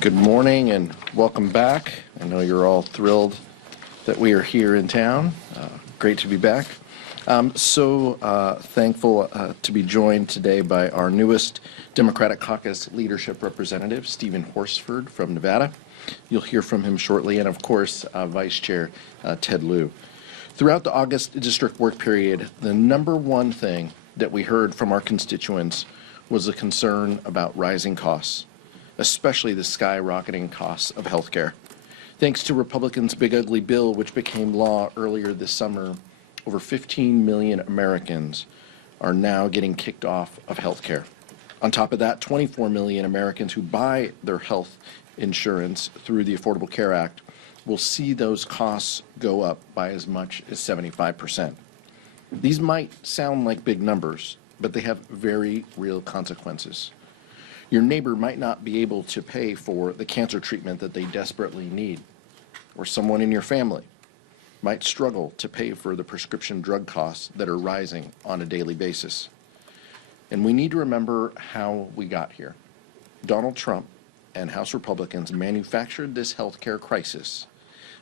Good morning and welcome back. I know you're all thrilled that we are here in town. Great to be back. Thankful to be joined today by our newest Democratic Caucus Leadership Representative, Stephen Horsford from Nevada. You'll hear from him shortly, and of course, Vice Chair Ted Lieu. Throughout the August district work period, the number one thing that we heard from our constituents was a concern about rising costs, especially the skyrocketing costs of health care. Thanks to Republicans' Big Ugly Bill, which became law earlier this summer, over 15 million Americans are now getting kicked off of health care. On top of that, 24 million Americans who buy their health insurance through the Affordable Care Act will see those costs go up by as much as 75%. These might sound like big numbers, but they have very real consequences. Your neighbor might not be able to pay for the cancer treatment that they desperately need, or someone in your family might struggle to pay for the prescription drug costs that are rising on a daily basis. And we need to remember how we got here. Donald Trump and House Republicans manufactured this healthcare crisis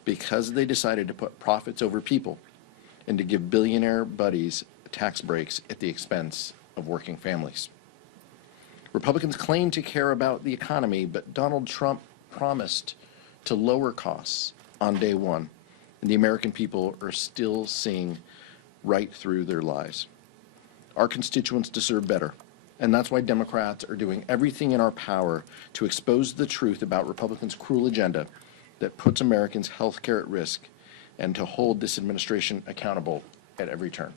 because they decided to put profits over people and to give billionaire buddies tax breaks at the expense of working families. Republicans claim to care about the economy, but Donald Trump promised to lower costs on day one, and the American people are still seeing right through their lies. Our constituents deserve better, and that's why Democrats are doing everything in our power to expose the truth about Republicans' cruel agenda that puts Americans' health care at risk and to hold this administration accountable at every turn.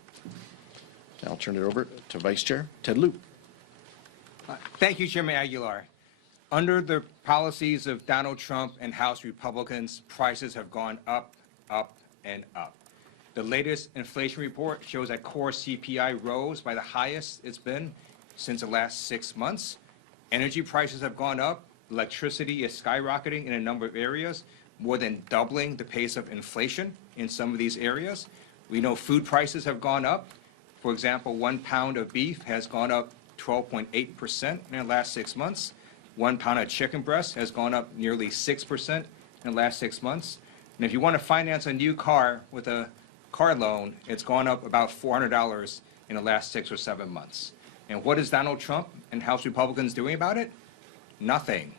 Now I'll turn it over to Vice Chair Ted Lieu. Thank you, Chairman Aguilar. Under the policies of Donald Trump and House Republicans, prices have gone up, up, and up. The latest inflation report shows that core CPI rose by the highest it's been since the last 6 months. Energy prices have gone up. Electricity is skyrocketing in a number of areas, more than doubling the pace of inflation in some of these areas. We know food prices have gone up. For example, 1 pound of beef has gone up 12.8% in the last 6 months. 1 pound of chicken breast has gone up nearly 6% in the last 6 months. And if you want to finance a new car with a car loan, it's gone up about $400 in the last 6 or 7 months. And what is Donald Trump and House Republicans doing about it? Nothing.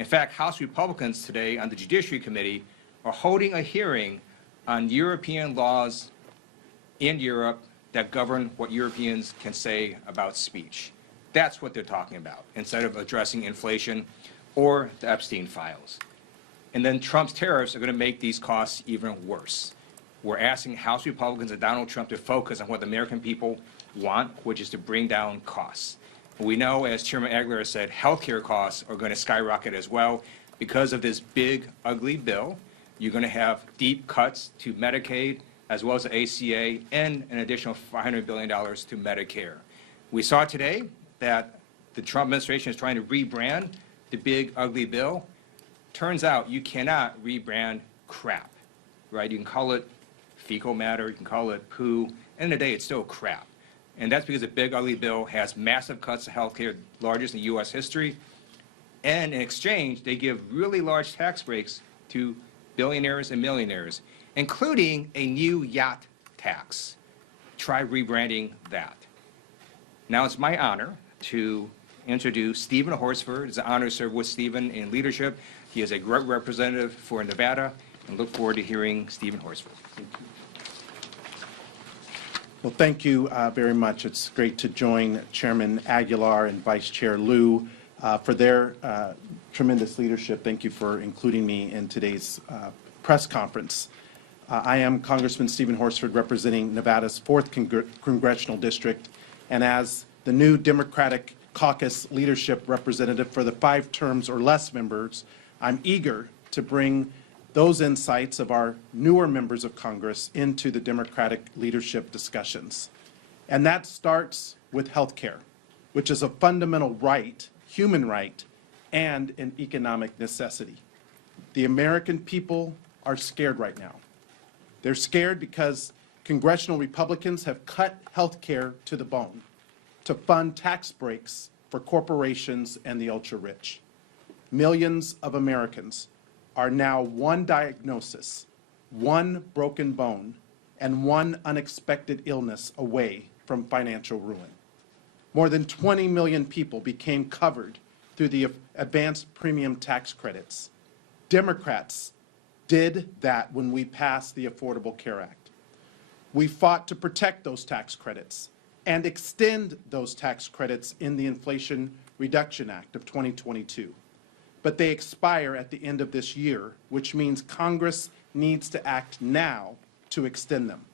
In fact, House Republicans today on the Judiciary Committee are holding a hearing on European laws in Europe that govern what Europeans can say about speech. That's what they're talking about, instead of addressing inflation or the Epstein files. And then Trump's tariffs are going to make these costs even worse. We're asking House Republicans and Donald Trump to focus on what the American people want, which is to bring down costs. We know, as Chairman Aguilar said, healthcare costs are going to skyrocket as well. Because of this big, ugly bill, you're going to have deep cuts to Medicaid, as well as the ACA, and an additional $500 billion to Medicare. We saw today that the Trump administration is trying to rebrand the big, ugly bill. Turns out you cannot rebrand crap, right? You can call it fecal matter, you can call it poo. End of the day, it's still crap. And that's because the big, ugly bill has massive cuts to health care, largest in U.S. history. And in exchange, they give really large tax breaks to billionaires and millionaires, including a new yacht tax. Try rebranding that. Now it's my honor to introduce Stephen Horsford. It's an honor to serve with Stephen in leadership. He is a great representative for Nevada, and look forward to hearing Stephen Horsford. Thank you. Well, thank you very much. It's great to join Chairman Aguilar and Vice Chair Lieu for their tremendous leadership. Thank you for including me in today's press conference. I am Congressman Stephen Horsford, representing Nevada's 4th Congressional District, and as the new Democratic Caucus Leadership Representative for the 5 terms or less members, I'm eager to bring those insights of our newer members of Congress into the Democratic leadership discussions. And that starts with health care, which is a fundamental right, human right, and an economic necessity. The American people are scared right now. They're scared because congressional Republicans have cut health care to the bone to fund tax breaks for corporations and the ultra-rich. millions of Americans are now one diagnosis, one broken bone, and one unexpected illness away from financial ruin. More than 20 million people became covered through the advanced premium tax credits. Democrats did that when we passed the Affordable Care Act. We fought to protect those tax credits and extend those tax credits in the Inflation Reduction Act of 2022. But they expire at the end of this year, which means Congress needs to act now to extend them.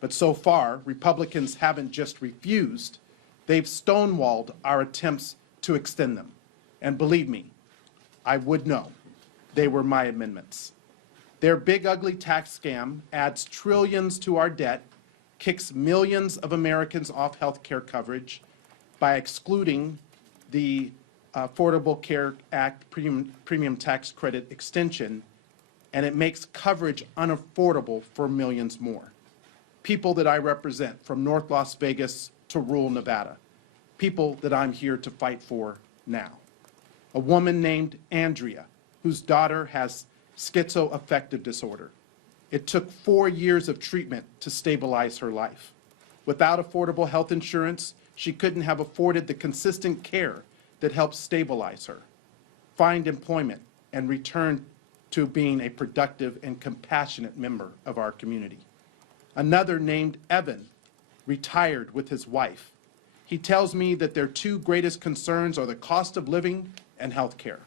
But so far, Republicans haven't just refused, they've stonewalled our attempts to extend them. And believe me, I would know. They were my amendments. Their big ugly tax scam adds trillions to our debt, kicks millions of Americans off health care coverage by excluding the Affordable Care Act premium tax credit extension, and it makes coverage unaffordable for millions more. People that I represent from North Las Vegas to rural Nevada, people that I'm here to fight for now. A woman named Andrea, whose daughter has schizoaffective disorder. It took 4 years of treatment to stabilize her life. Without affordable health insurance, she couldn't have afforded the consistent care that helped stabilize her, find employment, and return to being a productive and compassionate member of our community. Another named Evan retired with his wife. He tells me that their two greatest concerns are the cost of living and health care,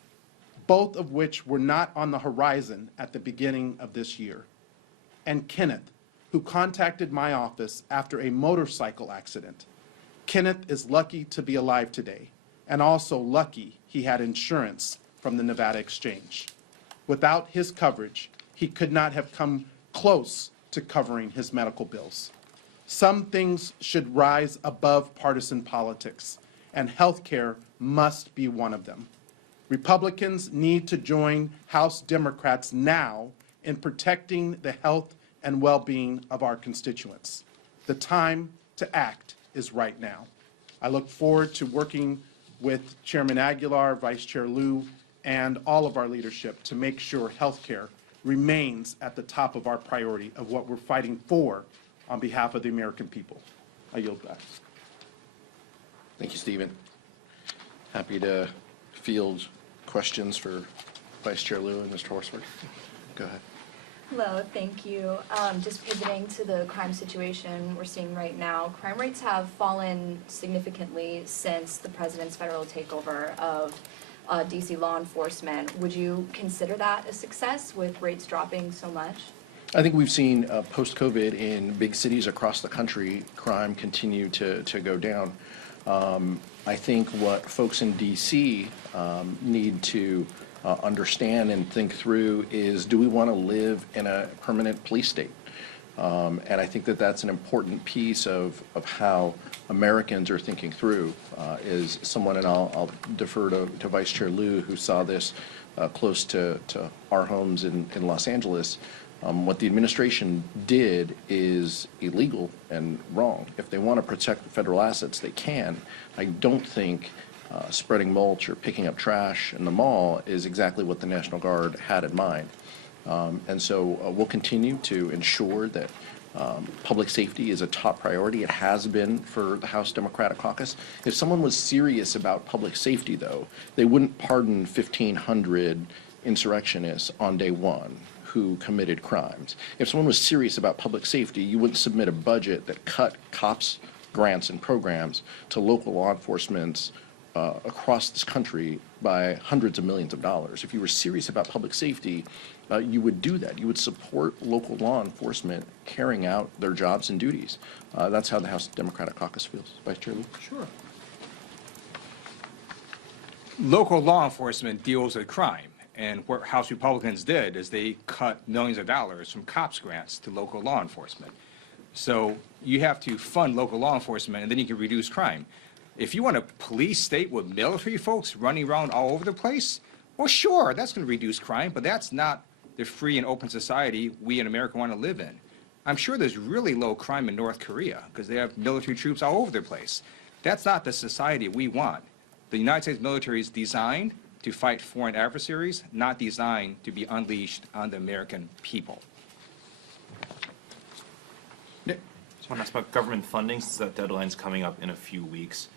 both of which were not on the horizon at the beginning of this year. And Kenneth, who contacted my office after a motorcycle accident. Kenneth is lucky to be alive today, and also lucky he had insurance from the Nevada Exchange. Without his coverage, he could not have come close to covering his medical bills. Some things should rise above partisan politics, and health care must be one of them. Republicans need to join House Democrats now in protecting the health and well-being of our constituents. The time to act is right now. I look forward to working with Chairman Aguilar, Vice Chair Liu, and all of our leadership to make sure health care remains at the top of our priority of what we're fighting for on behalf of the American people. I yield back. Thank you, Stephen. Happy to field questions for Vice Chair Liu and Mr. Horsford. Go ahead. Hello, thank you. Just pivoting to the crime situation we're seeing right now, crime rates have fallen significantly since the president's federal takeover of DC law enforcement. Would you consider that a success with rates dropping so much? I think we've seen post-COVID in big cities across the country, crime continue to go down. I think what folks in DC need to understand and think through is, do we want to live in a permanent police state? And I think that that's an important piece of how Americans are thinking through. Is someone, and I'll defer to Vice Chair Liu, who saw this close to our homes in Los Angeles. What the administration did is illegal and wrong. If they want to protect the federal assets, they can. I don't think spreading mulch or picking up trash in the mall is exactly what the National Guard had in mind. And so we'll continue to ensure that public safety is a top priority. It has been for the House Democratic Caucus. If someone was serious about public safety, though, they wouldn't pardon 1,500 insurrectionists on day one who committed crimes. If someone was serious about public safety, you wouldn't submit a budget that cut cops' grants and programs to local law enforcement across this country by hundreds of millions of dollars. If you were serious about public safety, you would do that. You would support local law enforcement carrying out their jobs and duties. That's how the House Democratic Caucus feels. Vice Chair Liu? Sure. Local law enforcement deals with crime. And what House Republicans did is they cut millions of dollars from cops grants to local law enforcement. So you have to fund local law enforcement, and then you can reduce crime. If you want a police state with military folks running around all over the place, well, sure, that's going to reduce crime, but that's not the free and open society we in America want to live in. I'm sure there's really low crime in North Korea because they have military troops all over the place. That's not the society we want. The United States military is designed to fight foreign adversaries, not designed to be unleashed on the American people. Nick? Just want to ask about government funding, since that deadline's coming up in a few weeks.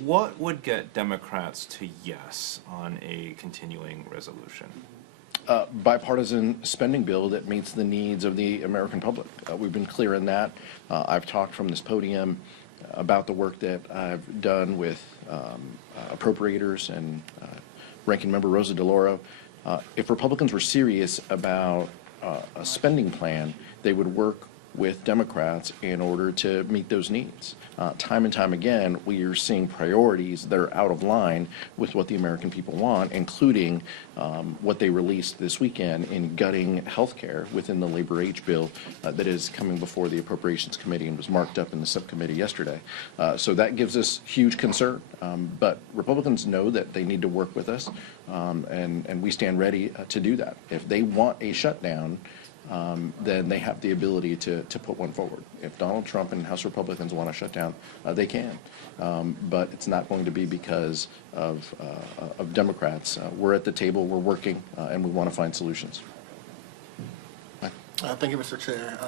What would get Democrats to yes on a continuing resolution? Bipartisan spending bill that meets the needs of the American public. We've been clear in that. I've talked from this podium about the work that I've done with appropriators and Ranking Member Rosa DeLauro. If Republicans were serious about a spending plan, they would work with Democrats in order to meet those needs. Time and time again, we are seeing priorities that are out of line with what the American people want, including what they released this weekend in gutting health care within the labor age bill that is coming before the Appropriations Committee and was marked up in the subcommittee yesterday. So that gives us huge concern. But Republicans know that they need to work with us, and we stand ready to do that. If they want a shutdown, then they have the ability to put one forward. If Donald Trump and House Republicans want to shut down, they can. But it's not going to be because of Democrats. We're at the table, we're working, and we want to find solutions. Thank you, Mr. Chair.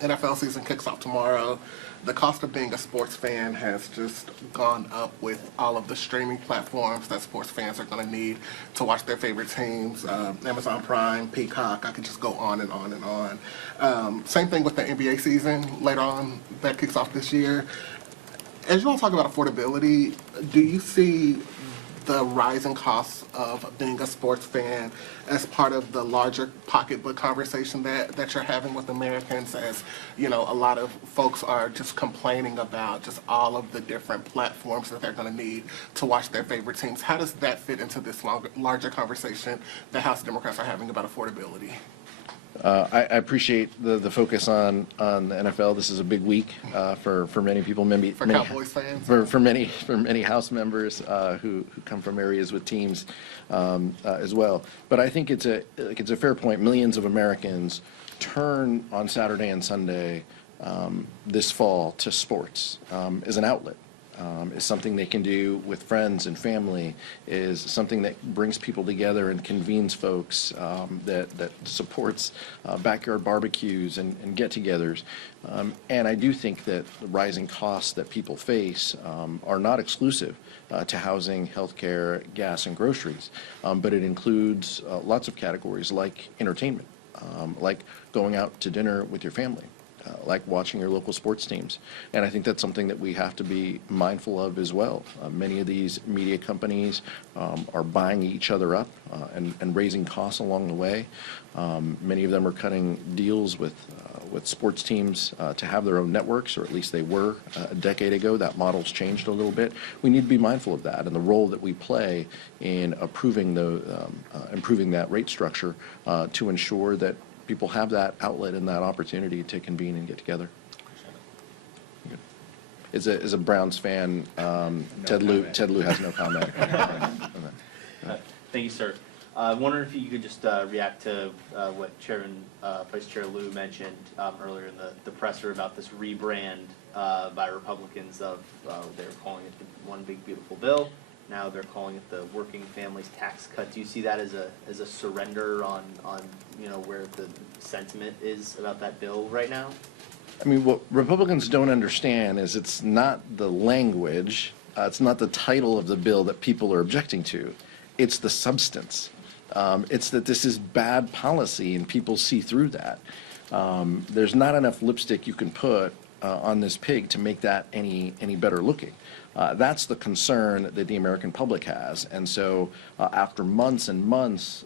NFL season kicks off tomorrow. The cost of being a sports fan has just gone up with all of the streaming platforms that sports fans are going to need to watch their favorite teams. Amazon Prime, Peacock, I could just go on and on and on. Same thing with the NBA season later on that kicks off this year. As you all talk about affordability, do you see the rising costs of being a sports fan as part of the larger pocketbook conversation that you're having with Americans, as you know, a lot of folks are just complaining about just all of the different platforms that they're going to need to watch their favorite teams? How does that fit into this larger conversation that House Democrats are having about affordability? I appreciate the focus on the NFL. This is a big week for many people, For Cowboys fans? for many House members who come from areas with teams as well. But I think it's a fair point. Millions of Americans turn on Saturday and Sunday this fall to sports as an outlet. Is something they can do with friends and family, is something that brings people together and convenes folks, that supports backyard barbecues and get-togethers. And I do think that the rising costs that people face are not exclusive to housing, healthcare, gas, and groceries, but it includes lots of categories like entertainment, like going out to dinner with your family. Like watching your local sports teams. And I think that's something that we have to be mindful of as well. Many of these media companies are buying each other up and raising costs along the way. Many of them are cutting deals with sports teams to have their own networks, or at least they were a decade ago. That model's changed a little bit. We need to be mindful of that and the role that we play in improving that rate structure to ensure that people have that outlet and that opportunity to convene and get together. As a Browns fan, Ted Lieu has no comment. Thank you, sir. I'm wondering if you could just react to what Vice Chair Lieu mentioned earlier in the presser about this rebrand by Republicans of they're calling it the One Big Beautiful Bill. Now they're calling it the Working Families Tax Cut. Do you see that as a surrender on where the sentiment is about that bill right now? I mean, what Republicans don't understand is it's not the language, it's not the title of the bill that people are objecting to. It's the substance. It's that this is bad policy and people see through that. There's not enough lipstick you can put on this pig to make that any better looking. That's the concern that the American public has. And so after months and months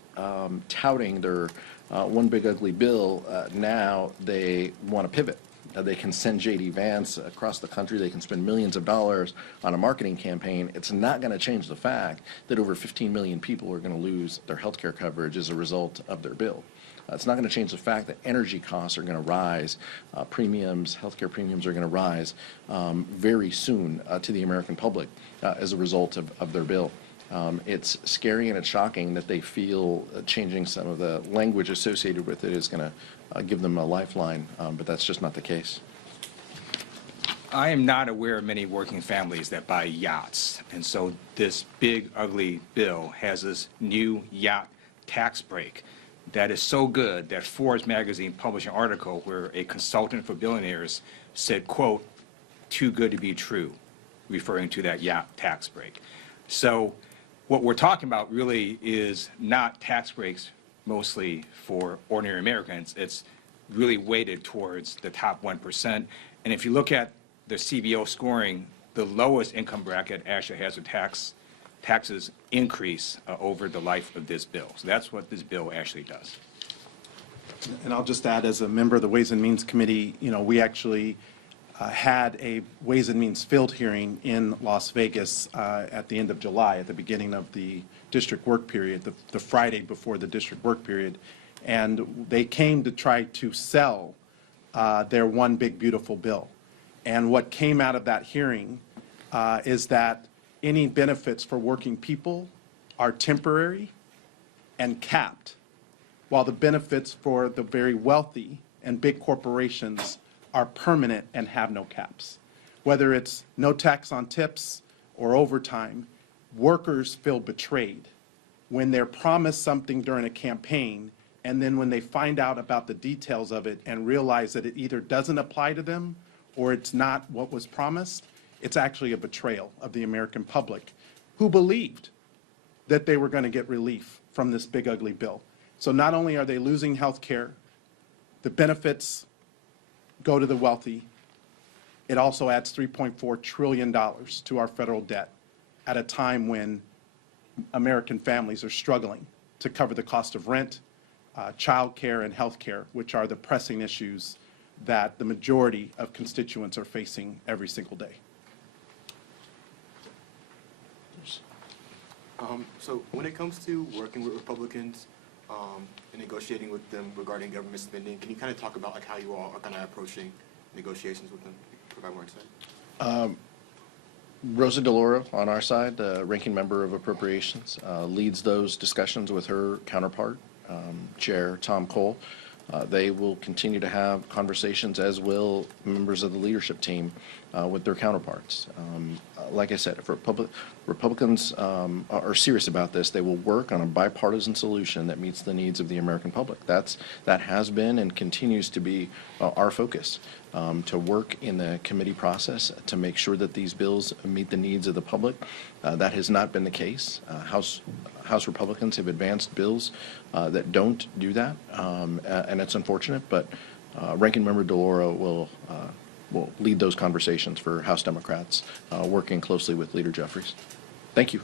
touting their one big ugly bill, now they want to pivot. They can send J.D. Vance across the country. They can spend millions of dollars on a marketing campaign. It's not going to change the fact that over 15 million people are going to lose their health care coverage as a result of their bill. It's not going to change the fact that energy costs are going to rise, healthcare premiums are going to rise very soon to the American public as a result of their bill. It's scary and it's shocking that they feel changing some of the language associated with it is going to give them a lifeline, but that's just not the case. I am not aware of many working families that buy yachts. And so this big, ugly bill has this new yacht tax break that is so good that Forbes magazine published an article where a consultant for billionaires said, quote, "too good to be true," referring to that yacht tax break. So what we're talking about really is not tax breaks mostly for ordinary Americans. It's really weighted towards the top 1%. And if you look at the CBO scoring, the lowest income bracket actually has a taxes increase over the life of this bill. So that's what this bill actually does. And I'll just add, as a member of the Ways and Means Committee, we actually had a Ways and Means field hearing in Las Vegas at the end of July, at the beginning of the district work period, the Friday before the district work period. And they came to try to sell their one big beautiful bill. And what came out of that hearing is that any benefits for working people are temporary and capped, while the benefits for the very wealthy and big corporations are permanent and have no caps. Whether it's no tax on tips or overtime, workers feel betrayed when they're promised something during a campaign, and then when they find out about the details of it and realize that it either doesn't apply to them or it's not what was promised, it's actually a betrayal of the American public who believed that they were going to get relief from this big ugly bill. So not only are they losing health care, the benefits go to the wealthy, it also adds $3.4 trillion to our federal debt at a time when American families are struggling to cover the cost of rent, child care, and health care, which are the pressing issues that the majority of constituents are facing every single day. So when it comes to working with Republicans and negotiating with them regarding government spending, can you kind of talk about like how you all are kind of approaching negotiations with them? Provide more insight. Rosa DeLauro, on our side, ranking member of Appropriations, leads those discussions with her counterpart, Chair Tom Cole. They will continue to have conversations, as will members of the leadership team with their counterparts. Like I said, if Republicans are serious about this, they will work on a bipartisan solution that meets the needs of the American public. That has been and continues to be our focus, to work in the committee process to make sure that these bills meet the needs of the public. That has not been the case. House Republicans have advanced bills that don't do that, and it's unfortunate, but Ranking Member DeLauro will lead those conversations for House Democrats, working closely with Leader Jeffries. Thank you.